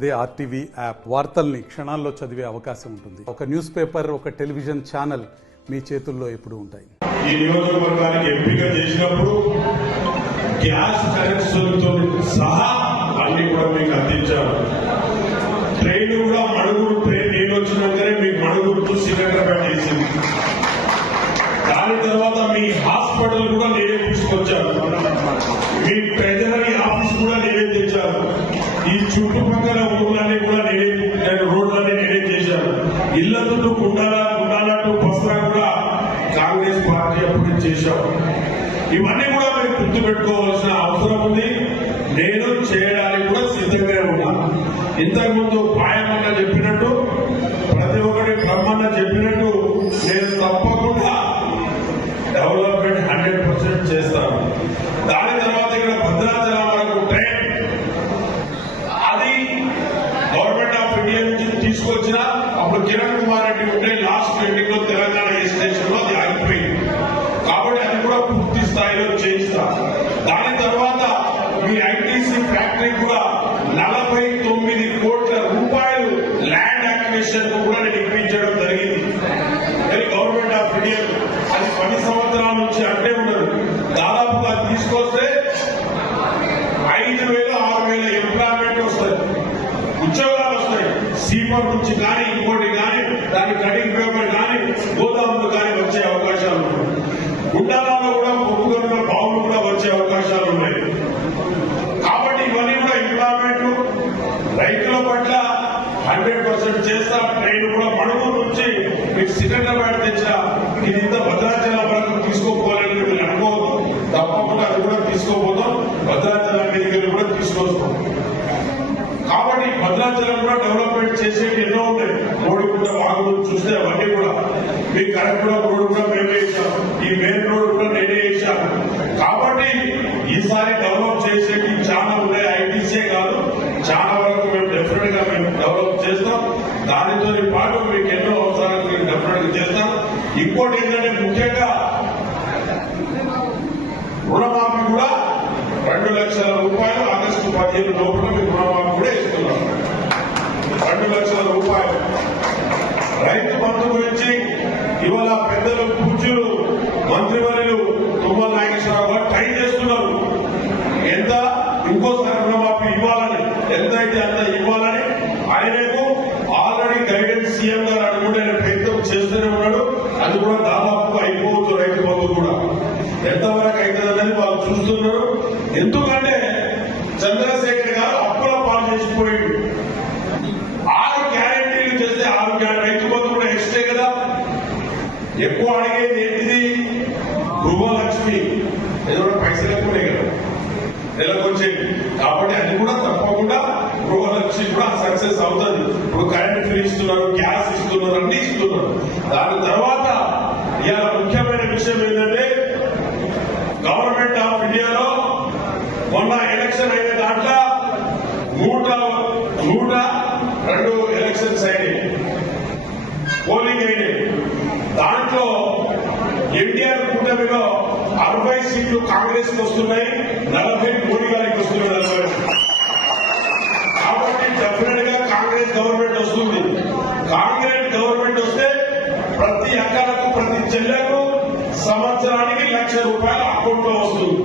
అదే RTV app వార్తల్ని క్షణాల్లో చదివే అవకాశం ఉంటుంది. ఒక న్యూస్ పేపర్, ఒక టెలివిజన్ ఛానల్ మీ చేతుల్లో ఎప్పుడూ ఉంటాయి. ఈ నియోజకవర్గానికి ఎంపిక చేసినప్పుడు గ్యాస్ కనెక్షన్తో సహా అన్ని కూడా మీకు అందించారు. ట్రైన్ కూడా మణుగూరు ట్రైన్ నేను వచ్చినాకనే మీకు మణుగూరు సికింద్రాబాద్ చేసింది. దాని తర్వాత మీ హాస్పిటల్ కూడా నేనే తీసుకొచ్చాను. మీ ట్రెజరీ ఆఫీస్ కూడా నేనే తెచ్చాను. ఈ చుట్టుపక్కల ఊర్లన్నీ కూడా నేను రోడ్లన్నీ నేనే చేశాను. ఇళ్లతో గుండాలట్టు బస్రా కూడా కాంగ్రెస్ పార్టీ అప్పుడు చేశాం. ఇవన్నీ కూడా మీరు గుర్తు పెట్టుకోవాల్సిన అవసరం ఉంది. నేను చేయడానికి కూడా సిద్ధంగా ఉన్నాను. ఇంతకుముందు పాయమన్న చెప్పినట్టు, ప్రతి ఒక్కటి బ్రహ్మన్న చెప్పినట్టు నేను తప్పకుండా డెవలప్మెంట్ 100% చేస్తాను. దాని తర్వాత ఇక్కడ భద్రాచలం వరకు ట్రైన్ అది గవర్నమెంట్ ఆఫ్ ఇండియా నుంచి తీసుకొచ్చిన అప్పుడు కిరణ్ కుమార్ రెడ్డి ఉంటే లాస్ట్ మీటింగ్ లో తెలంగాణ ఏ స్టేషన్ లో అది ఆగిపోయింది. కాబట్టి అది కూడా పూర్తి స్థాయిలో చేయిస్తా. దాని తర్వాత మీ ఐటీసీ ఫ్యాక్టరీ కూడా 49 కోట్ల రూపాయలు ల్యాండ్ అక్విజిషన్ కూడా నేను ఇప్పించడం జరిగింది. గవర్నమెంట్ ఆఫ్ ఇండియా అది 10 సంవత్సరాల నుంచి అంటే ఉండదు. దాదాపుగా తీసుకొస్తే 5,000 6,000 ఎంప్లాయ్మెంట్ వస్తాయి, ఉద్యోగాలు వస్తాయి. సీపర్ నుంచి కానీ ఇంకోటి కానీ దాని కటింగ్ పేపర్ కానీ గోదాములు కానీ వచ్చే అవకాశాలు ఉన్నాయి. గుండాలలో కూడా పొక్కుగొన్న బావులు కూడా వచ్చే అవకాశాలు ఉన్నాయి. కాబట్టి ఇవన్నీ కూడా ఎంప్లాయ్మెంట్ రైతుల పట్ల 100% చేస్తా. ట్రైన్ కూడా మణుగూరు నుంచి మీకు సికింద్రాబాద్ తెచ్చా. ఇది ఇంత భద్రాచలం వరకు తీసుకోపోవాలని మీరు అనుకోవద్దు. తప్పకుండా అది కూడా తీసుకోపోతాం. భద్రాచలం మీదకి కూడా తీసుకొస్తాం. కాబట్టి భద్రాచలం కూడా డెవలప్మెంట్ చేసేవి ఎన్నో ఉంటాయి. మోడిగుంట వాగులు చూస్తే అవన్నీ కూడా మీ కరెక్ట్గా రోడ్డు కూడా మేమే వేసాం. ఈ మెయిన్ రోడ్డు కూడా నేనే వేసాను. కాబట్టి ఈసారి డెవలప్ చేసేవి చాలా ఉన్నాయి. ఐటీసీ కాదు, చాలా వరకు మేము డెఫినెట్ గా మేము డెవలప్ చేస్తాం. దానితో పాటు మీకు ఎన్నో అవసరాలు మేము డెఫినెట్ గా చేస్తాం. ఇంకోటి ఏంటంటే ముఖ్యంగా రుణమాఫీ కూడా 2 లక్షల రూపాయలు ఆగస్టు 15 లోపల మీకు రుణమాఫీ కూడా ఇస్తున్నాం. 2 లక్షల రూపాయలు. రైతు బంధు గురించి ఇవాళ పెద్దలు పూజ్యులు మంత్రివర్యులు తుమ్మల నాగేశ్వరరావు గారు ట్రై చేస్తున్నారు. ఎంత ఇంకోసారి రుణమాఫీ ఇవ్వాలని, ఎంత అయితే అంత ఇవ్వాలని ఆయనకు ఆల్రెడీ గైడెన్స్ సీఎం గారు అనుకుంటే ఆయన ప్రయత్నం చేస్తూనే ఉన్నాడు. అది కూడా దాదాపుగా అయిపోవచ్చు. రైతు బంధు కూడా ఎంతవరకు అవుతుందని వాళ్ళు చూస్తున్నారు. ఎందుకంటే చంద్రశేఖర్ గారు అప్పుల పాలు చేసిపోయింది. 6 గ్యారెంటీలు చేస్తే 6 రైతు బంధు కూడా ఎక్స్ట్రే కదా. ఎక్కువ అడిగేది ఏంటిది? గృహలక్ష్మి ఏదో పైసలు ఎక్కువనే కదా నెలకొచ్చేది. కాబట్టి అది కూడా తప్పకుండా గృహలక్ష్మి కూడా సక్సెస్ అవుతుంది. ఇప్పుడు కరెంట్ ఫ్రీ ఇస్తున్నారు, గ్యాస్ ఇస్తున్నారు, అన్ని ఇస్తున్నారు. దాని తర్వాత ఇవాళ ముఖ్యమైన విషయం ఏంటంటే గవర్నమెంట్ ఆఫ్ ఇండియాలో మొన్న ఎలక్షన్ అయిన దాంట్లో 102 ఎలక్షన్స్ అయినాయి, పోలింగ్ అయినాయి. దాంట్లో ఎన్టీఆర్ కూటమిలో 60 సీట్లు కాంగ్రెస్ కి వస్తున్నాయి, 40 మోడీ గారికి వస్తున్నాయి. కాబట్టి డెఫినెట్ గా కాంగ్రెస్ గవర్నమెంట్ వస్తుంది. కాంగ్రెస్ గవర్నమెంట్ వస్తే ప్రతి అక్కలకు ప్రతి చెల్లెకు సంవత్సరానికి 1,00,000 రూపాయలు అకౌంట్ లో వస్తుంది.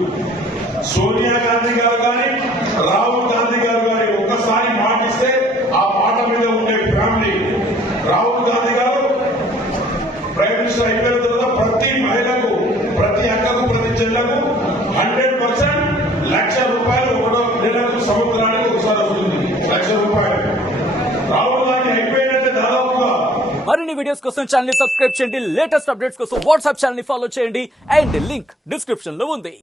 సోనియా గాంధీ గారు కానీ రాహుల్ గాంధీ గారు కానీ ఒక్కసారి మాటిస్తే ఆ మాట మీద ఉండే ఫ్యామిలీ. రాహుల్ గాంధీ గారు ప్రైమ్ మినిస్టర్ అయిపోయిన తర్వాత ప్రతి మహిళకు, ప్రతి అక్కకు, ప్రతి చెల్లకు 100% 1,00,000 రూపాయలు ఒకటో నెలకు సంవత్సరానికి ఒకసారి వస్తుంది. 1,00,000 రూపాయలు. రాహుల్ గాంధీ అయిపోయినట్టే దాదాపుగా. మరిన్ని వీడియోస్ కోసం ఛానల్ ని సబ్స్క్రైబ్ చేయండి. లేటెస్ట్ అప్డేట్స్ కోసం వాట్సాప్ ఛానల్ ని ఫాలో చేయండి. అండ్ లింక్ డిస్క్రిప్షన్ లో ఉంది.